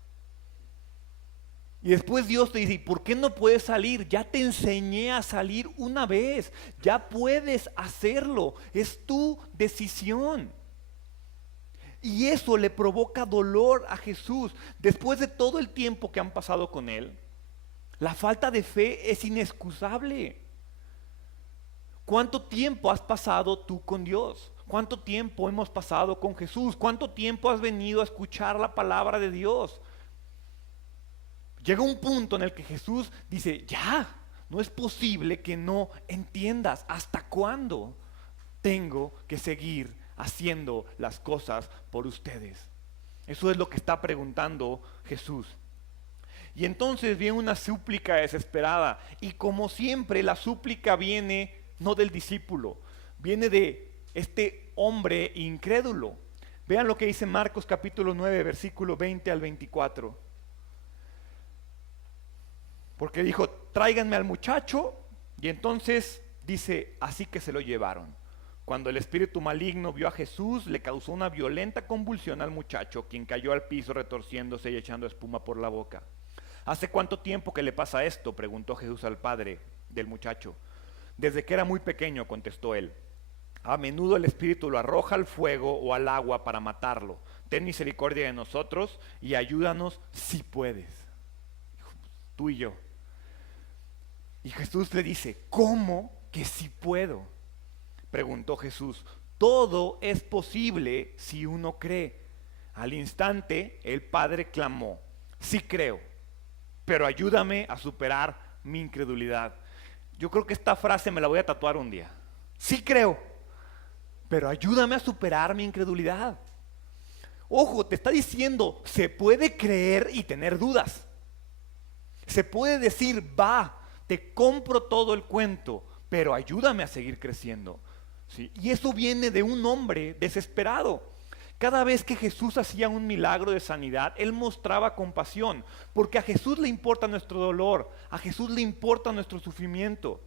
Y después Dios te dice, ¿y por qué no puedes salir? Ya te enseñé a salir una vez, ya puedes hacerlo, es tu decisión. Y eso le provoca dolor a Jesús. Después de todo el tiempo que han pasado con Él, la falta de fe es inexcusable. ¿Cuánto tiempo has pasado tú con Dios? ¿Cuánto tiempo hemos pasado con Jesús? ¿Cuánto tiempo has venido a escuchar la palabra de Dios? Llega un punto en el que Jesús dice, ya, no es posible que no entiendas hasta cuándo tengo que seguir haciendo las cosas por ustedes. Eso es lo que está preguntando Jesús. Y entonces viene una súplica desesperada y como siempre la súplica viene no del discípulo, viene de este hombre incrédulo. Vean lo que dice Marcos capítulo 9, versículo 20 al 24. Porque dijo, tráiganme al muchacho, y entonces dice, así que se lo llevaron. Cuando el espíritu maligno vio a Jesús, le causó una violenta convulsión al muchacho, quien cayó al piso retorciéndose y echando espuma por la boca. ¿Hace cuánto tiempo que le pasa esto?, preguntó Jesús al padre del muchacho. Desde que era muy pequeño, contestó él. A menudo el espíritu lo arroja al fuego o al agua para matarlo. Ten misericordia de nosotros y ayúdanos si puedes. Tú y yo. Y Jesús le dice, ¿cómo que sí puedo? Preguntó Jesús. Todo es posible si uno cree. Al instante el padre clamó, sí creo, pero ayúdame a superar mi incredulidad. Yo creo que esta frase me la voy a tatuar un día. Sí creo, pero ayúdame a superar mi incredulidad. Ojo, te está diciendo, se puede creer y tener dudas. Se puede decir, va, te compro todo el cuento, pero ayúdame a seguir creciendo. ¿Sí? Y eso viene de un hombre desesperado. Cada vez que Jesús hacía un milagro de sanidad, Él mostraba compasión, porque a Jesús le importa nuestro dolor, a Jesús le importa nuestro sufrimiento.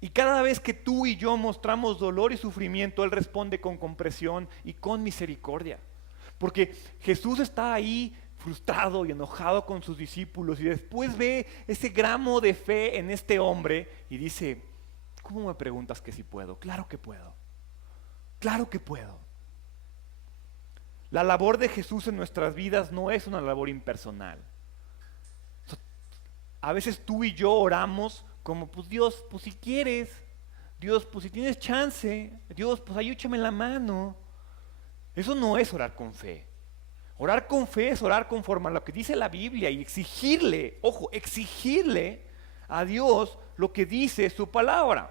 Y cada vez que tú y yo mostramos dolor y sufrimiento, Él responde con comprensión y con misericordia. Porque Jesús está ahí frustrado y enojado con sus discípulos y después ve ese gramo de fe en este hombre y dice, ¿cómo me preguntas que si puedo? Claro que puedo, claro que puedo. La labor de Jesús en nuestras vidas no es una labor impersonal. A veces tú y yo oramos como, pues Dios, pues si quieres, Dios, pues si tienes chance, Dios, pues ayúdame la mano. Eso no es orar con fe. Orar con fe es orar conforme a lo que dice la Biblia y exigirle, ojo, exigirle a Dios lo que dice su palabra.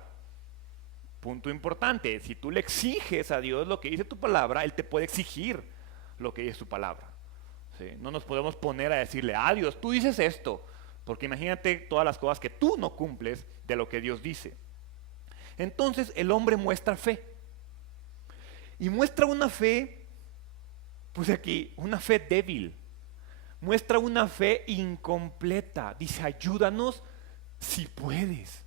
Punto importante, si tú le exiges a Dios lo que dice tu palabra, Él te puede exigir lo que dice su palabra. ¿Sí? No nos podemos poner a decirle, Dios, tú dices esto, porque imagínate todas las cosas que tú no cumples de lo que Dios dice. Entonces el hombre muestra fe. Y muestra una fe, pues aquí, una fe débil. Muestra una fe incompleta. Dice, ayúdanos si puedes.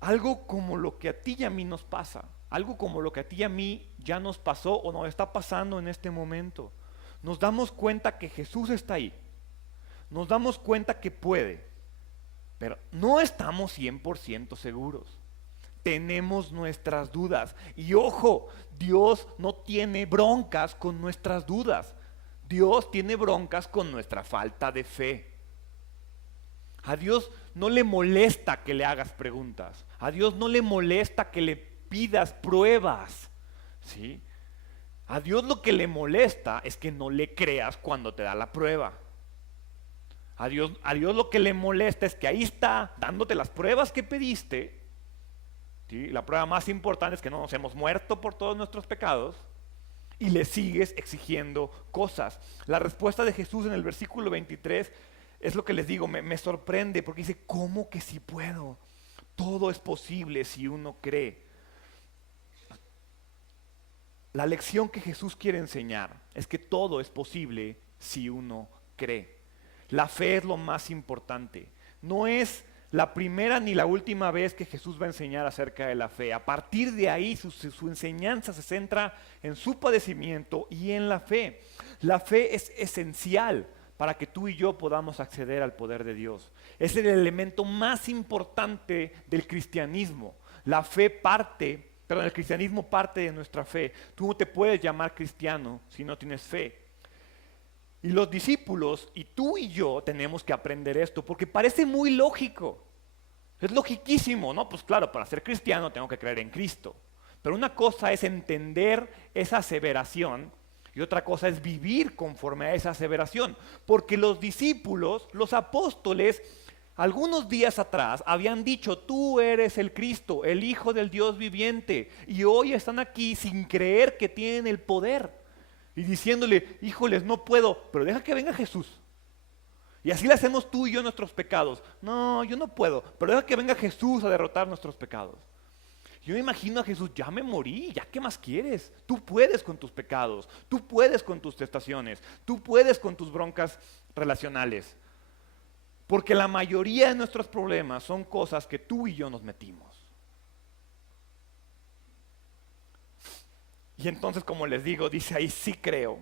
Algo como lo que a ti y a mí nos pasa. Algo como lo que a ti y a mí ya nos pasó o nos está pasando en este momento. Nos damos cuenta que Jesús está ahí. Nos damos cuenta que puede. Pero no estamos 100% seguros. tenemos nuestras dudas. Y ojo, Dios no tiene broncas con nuestras dudas. Dios tiene broncas con nuestra falta de fe. A Dios no le molesta que le hagas preguntas. A Dios no le molesta que le pidas pruebas. ¿Sí? A Dios lo que le molesta es que no le creas cuando te da la prueba. A Dios lo que le molesta es que ahí está dándote las pruebas que pediste. ¿Sí? La prueba más importante es que no nos hemos muerto por todos nuestros pecados y le sigues exigiendo cosas. La respuesta de Jesús en el versículo 23 es lo que les digo, me sorprende porque dice, ¿cómo que sí puedo? Todo es posible si uno cree. La lección que Jesús quiere enseñar es que todo es posible si uno cree. La fe es lo más importante. No es la primera ni la última vez que Jesús va a enseñar acerca de la fe. A partir de ahí su enseñanza se centra en su padecimiento y en la fe. La fe es esencial para que tú y yo podamos acceder al poder de Dios. Es el elemento más importante del cristianismo. El cristianismo parte de nuestra fe. Tú no te puedes llamar cristiano si no tienes fe. Y los discípulos, y tú y yo, tenemos que aprender esto, porque parece muy lógico. Es logiquísimo, ¿no? Pues claro, para ser cristiano tengo que creer en Cristo. Pero una cosa es entender esa aseveración y otra cosa es vivir conforme a esa aseveración. Porque los discípulos, los apóstoles, algunos días atrás habían dicho, tú eres el Cristo, el Hijo del Dios viviente. Y hoy están aquí sin creer que tienen el poder. Y diciéndole, híjoles, no puedo, pero deja que venga Jesús. Y así le hacemos tú y yo nuestros pecados. No, yo no puedo, pero deja que venga Jesús a derrotar nuestros pecados. Yo me imagino a Jesús, ya me morí, ya qué más quieres. Tú puedes con tus pecados, tú puedes con tus tentaciones, tú puedes con tus broncas relacionales. Porque la mayoría de nuestros problemas son cosas que tú y yo nos metimos. Y entonces, como les digo, dice ahí, sí creo,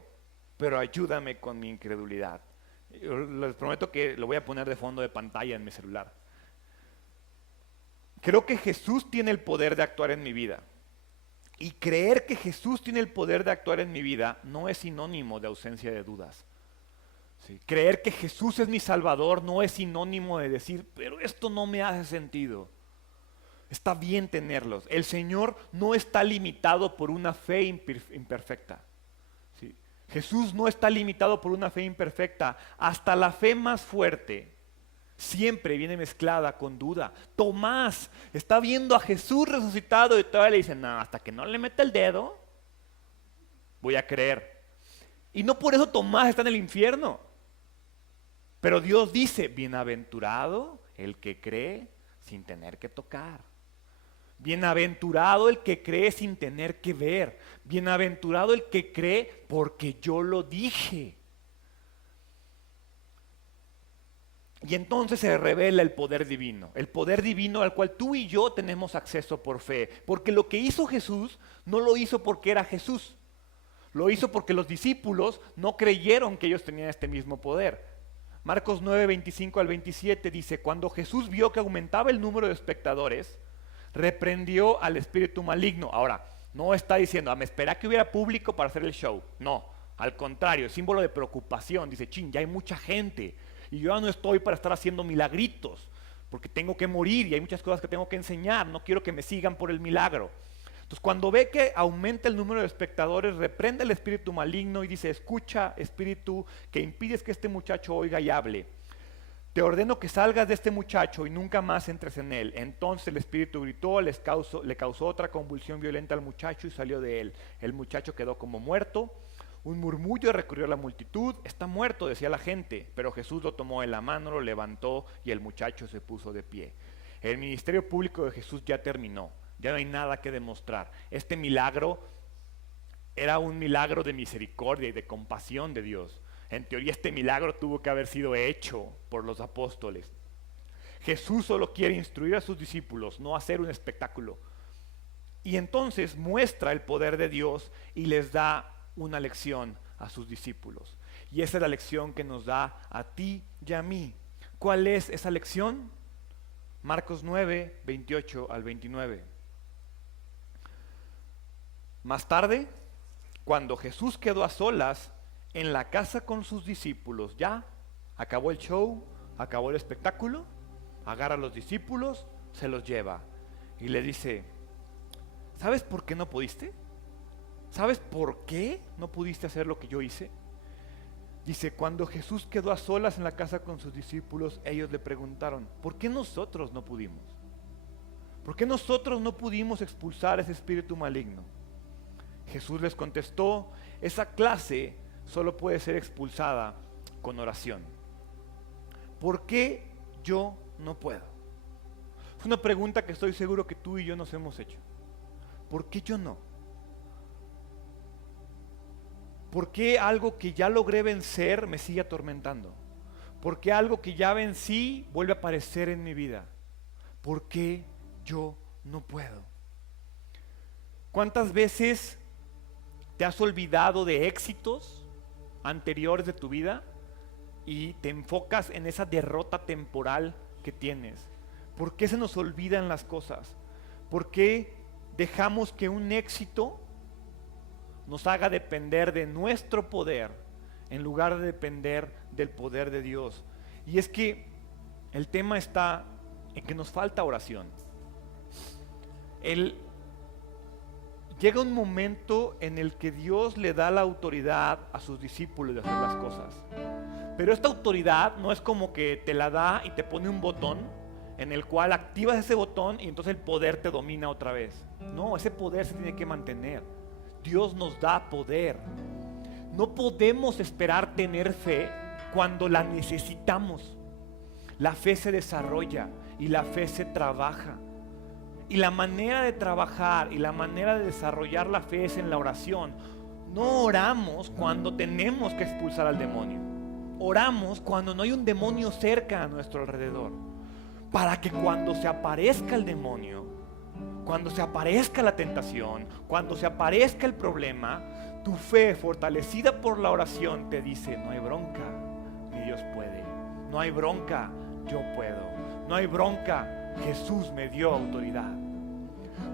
pero ayúdame con mi incredulidad. Yo les prometo que lo voy a poner de fondo de pantalla en mi celular. Creo que Jesús tiene el poder de actuar en mi vida. Y creer que Jesús tiene el poder de actuar en mi vida no es sinónimo de ausencia de dudas. ¿Sí? Creer que Jesús es mi Salvador no es sinónimo de decir, pero esto no me hace sentido. Está bien tenerlos. El Señor no está limitado por una fe imperfecta. ¿Sí? Jesús no está limitado por una fe imperfecta. Hasta la fe más fuerte siempre viene mezclada con duda. Tomás está viendo a Jesús resucitado y todavía le dice, no, hasta que no le meta el dedo, voy a creer. Y no por eso Tomás está en el infierno. Pero Dios dice, bienaventurado el que cree sin tener que tocar. Bienaventurado el que cree sin tener que ver. Bienaventurado el que cree porque yo lo dije. Y entonces se revela el poder divino al cual tú y yo tenemos acceso por fe. Porque lo que hizo Jesús no lo hizo porque era Jesús. Lo hizo porque los discípulos no creyeron que ellos tenían este mismo poder. Marcos 9, 25 al 27 dice, cuando Jesús vio que aumentaba el número de espectadores, reprendió al espíritu maligno. Ahora, no está diciendo, me espera que hubiera público para hacer el show. No, al contrario, es símbolo de preocupación. Dice, ya hay mucha gente y yo ya no estoy para estar haciendo milagritos, porque tengo que morir y hay muchas cosas que tengo que enseñar. No quiero que me sigan por el milagro. Entonces, cuando ve que aumenta el número de espectadores, reprende al espíritu maligno y dice, escucha, espíritu, que impides que este muchacho oiga y hable. Te ordeno que salgas de este muchacho y nunca más entres en él. Entonces el espíritu gritó, le causó otra convulsión violenta al muchacho y salió de él. El muchacho quedó como muerto. Un murmullo recorrió la multitud. Está muerto, decía la gente. Pero Jesús lo tomó de la mano, lo levantó y el muchacho se puso de pie. El ministerio público de Jesús ya terminó. Ya no hay nada que demostrar. Este milagro era un milagro de misericordia y de compasión de Dios. En teoría este milagro tuvo que haber sido hecho por los apóstoles. Jesús solo quiere instruir a sus discípulos, no hacer un espectáculo. Y entonces muestra el poder de Dios y les da una lección a sus discípulos. Y esa es la lección que nos da a ti y a mí. ¿Cuál es esa lección? Marcos 9, 28 al 29. Más tarde, cuando Jesús quedó a solas en la casa con sus discípulos, ya acabó el show, acabó el espectáculo, agarra a los discípulos, se los lleva y le dice: ¿sabes por qué no pudiste? ¿Sabes por qué no pudiste hacer lo que yo hice? Dice: cuando Jesús quedó a solas en la casa con sus discípulos, ellos le preguntaron: ¿por qué nosotros no pudimos? ¿Por qué nosotros no pudimos expulsar ese espíritu maligno? Jesús les contestó: esa clase solo puede ser expulsada con oración. ¿Por qué yo no puedo? Es una pregunta que estoy seguro que tú y yo nos hemos hecho. ¿Por qué yo no? ¿Por qué algo que ya logré vencer me sigue atormentando? ¿Por qué algo que ya vencí vuelve a aparecer en mi vida? ¿Por qué yo no puedo? ¿Cuántas veces te has olvidado de éxitos anteriores de tu vida y te enfocas en esa derrota temporal que tienes? ¿Por qué se nos olvidan las cosas? ¿Por qué dejamos que un éxito nos haga depender de nuestro poder en lugar de depender del poder de Dios? Y es que el tema está en que nos falta oración. Llega un momento en el que Dios le da la autoridad a sus discípulos de hacer las cosas. Pero esta autoridad no es como que te la da y te pone un botón en el cual activas ese botón y entonces el poder te domina otra vez. No, ese poder se tiene que mantener. Dios nos da poder. No podemos esperar tener fe cuando la necesitamos. La fe se desarrolla y la fe se trabaja. Y la manera de trabajar y la manera de desarrollar la fe es en la oración. No oramos cuando tenemos que expulsar al demonio. Oramos cuando no hay un demonio cerca a nuestro alrededor. Para que cuando se aparezca el demonio, cuando se aparezca la tentación, cuando se aparezca el problema, tu fe fortalecida por la oración te dice: no hay bronca, mi Dios puede. No hay bronca, yo puedo. No hay bronca, Jesús me dio autoridad.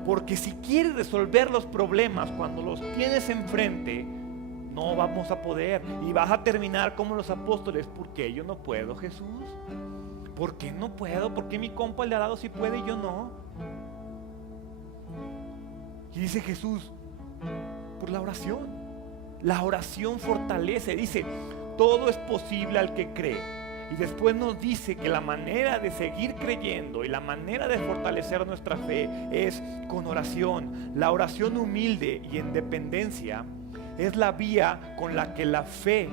Porque si quieres resolver los problemas cuando los tienes enfrente, no vamos a poder. Y vas a terminar como los apóstoles: ¿por qué yo no puedo, Jesús? ¿Por qué no puedo? ¿Por qué mi compa el de al lado sí puede y yo no? Y dice Jesús: por la oración. La oración fortalece. Dice: todo es posible al que cree. Y después nos dice que la manera de seguir creyendo y la manera de fortalecer nuestra fe es con oración. La oración humilde y en dependencia es la vía con la que la fe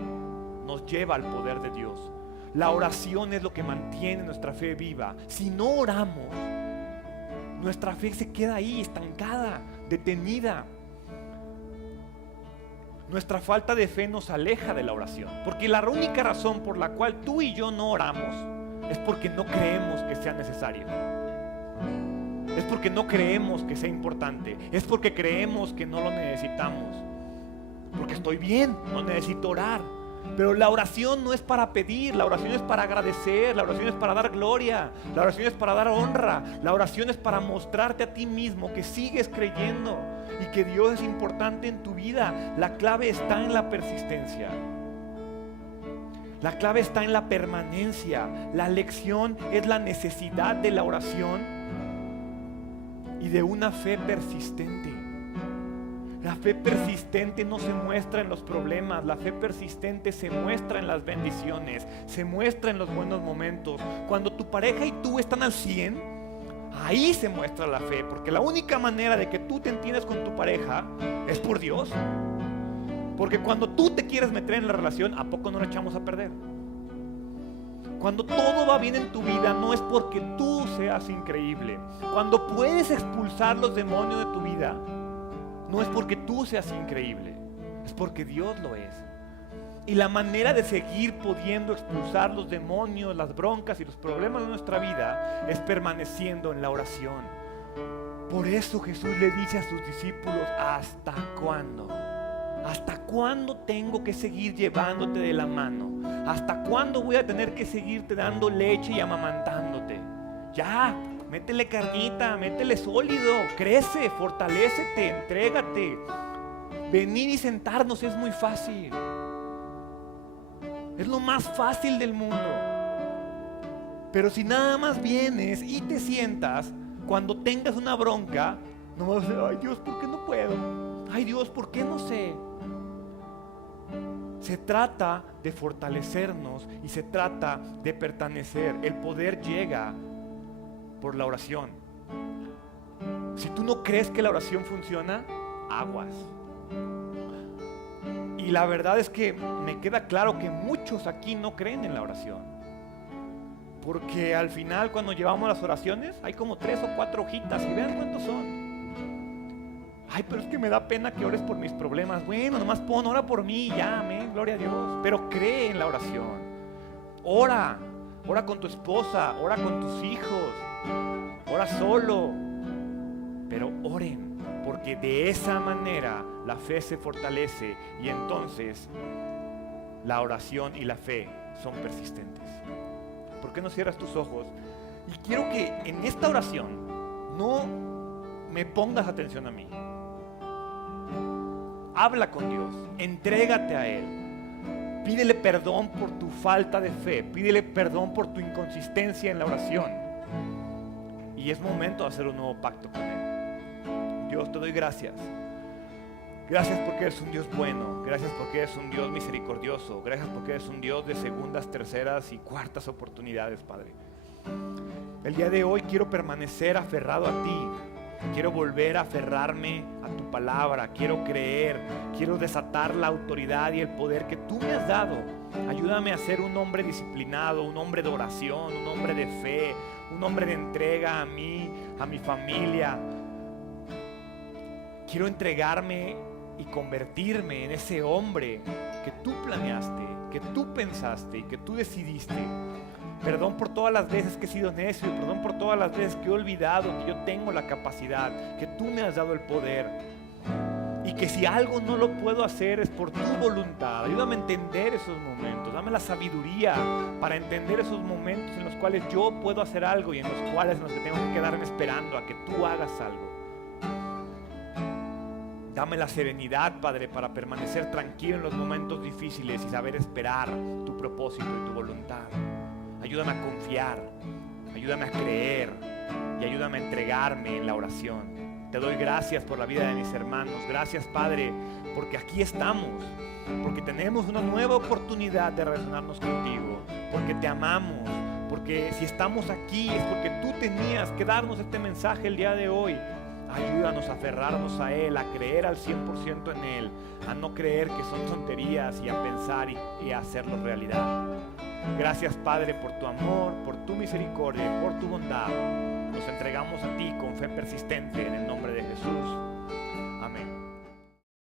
nos lleva al poder de Dios. La oración es lo que mantiene nuestra fe viva. Si no oramos, nuestra fe se queda ahí, estancada, detenida. Nuestra falta de fe nos aleja de la oración. Porque la única razón por la cual tú y yo no oramos es porque no creemos que sea necesario. Es porque no creemos que sea importante. Es porque creemos que no lo necesitamos. Porque estoy bien, no necesito orar. Pero la oración no es para pedir, la oración es para agradecer, la oración es para dar gloria, la oración es para dar honra, la oración es para mostrarte a ti mismo que sigues creyendo y que Dios es importante en tu vida. La clave está en la persistencia. La clave está en la permanencia. La lección es la necesidad de la oración y de una fe persistente. La fe persistente no se muestra en los problemas, la fe persistente se muestra en las bendiciones, se muestra en los buenos momentos. Cuando tu pareja y tú están al 100, ahí se muestra la fe, porque la única manera de que tú te entiendas con tu pareja es por Dios. Porque cuando tú te quieres meter en la relación, ¿a poco no la echamos a perder? Cuando todo va bien en tu vida, no es porque tú seas increíble. Cuando puedes expulsar los demonios de tu vida, no es porque tú seas increíble, es porque Dios lo es. Y la manera de seguir pudiendo expulsar los demonios, las broncas y los problemas de nuestra vida es permaneciendo en la oración. Por eso Jesús le dice a sus discípulos: ¿hasta cuándo? ¿Hasta cuándo tengo que seguir llevándote de la mano? ¿Hasta cuándo voy a tener que seguirte dando leche y amamantándote? Ya, métele carnita, métele sólido, crece, fortalécete, entrégate. Venir y sentarnos es muy fácil. Es lo más fácil del mundo. Pero si nada más vienes y te sientas, cuando tengas una bronca, no vas a decir, ay Dios, ¿por qué no puedo? Ay Dios, ¿por qué no sé? Se trata de fortalecernos y se trata de pertenecer. El poder llega por la oración. Si tú no crees que la oración funciona, aguas. Y la verdad es que me queda claro que muchos aquí no creen en la oración. Porque al final, cuando llevamos las oraciones, hay como 3 o 4 hojitas y vean cuántos son. Ay, pero es que me da pena que ores por mis problemas. Bueno, nomás ora por mí, ya, amén, gloria a Dios. Pero cree en la oración. Ora con tu esposa, ora con tus hijos, ora solo. Pero oren, porque de esa manera la fe se fortalece y entonces la oración y la fe son persistentes. ¿Por qué no cierras tus ojos? Y quiero que en esta oración no me pongas atención a mí. Habla con Dios, entrégate a Él. Pídele perdón por tu falta de fe, pídele perdón por tu inconsistencia en la oración. Y es momento de hacer un nuevo pacto con Él. Dios, te doy gracias. Gracias porque eres un Dios bueno, gracias porque eres un Dios misericordioso, gracias porque eres un Dios de segundas, terceras y cuartas oportunidades, Padre. El día de hoy quiero permanecer aferrado a ti, quiero volver a aferrarme a tu palabra, quiero creer, quiero desatar la autoridad y el poder que tú me has dado. Ayúdame a ser un hombre disciplinado, un hombre de oración, un hombre de fe, un hombre de entrega a mí, a mi familia. Quiero entregarme y convertirme en ese hombre que tú planeaste, que tú pensaste y que tú decidiste. Perdón por todas las veces que he sido necio, perdón por todas las veces que he olvidado que yo tengo la capacidad, que tú me has dado el poder. Y que si algo no lo puedo hacer es por tu voluntad. Ayúdame a entender esos momentos, dame la sabiduría para entender esos momentos en los cuales yo puedo hacer algo y en los cuales no tengo que quedarme esperando a que tú hagas algo. Dame la serenidad, Padre, para permanecer tranquilo en los momentos difíciles y saber esperar tu propósito y tu voluntad. Ayúdame a confiar, ayúdame a creer y ayúdame a entregarme en la oración. Te doy gracias por la vida de mis hermanos. Gracias, Padre, porque aquí estamos, porque tenemos una nueva oportunidad de relacionarnos contigo, porque te amamos, porque si estamos aquí es porque tú tenías que darnos este mensaje el día de hoy. Ayúdanos a aferrarnos a Él, a creer al 100% en Él, a no creer que son tonterías y a pensar y a hacerlo realidad. Gracias, Padre, por tu amor, por tu misericordia y por tu bondad. Nos entregamos a ti con fe persistente en el nombre de Jesús.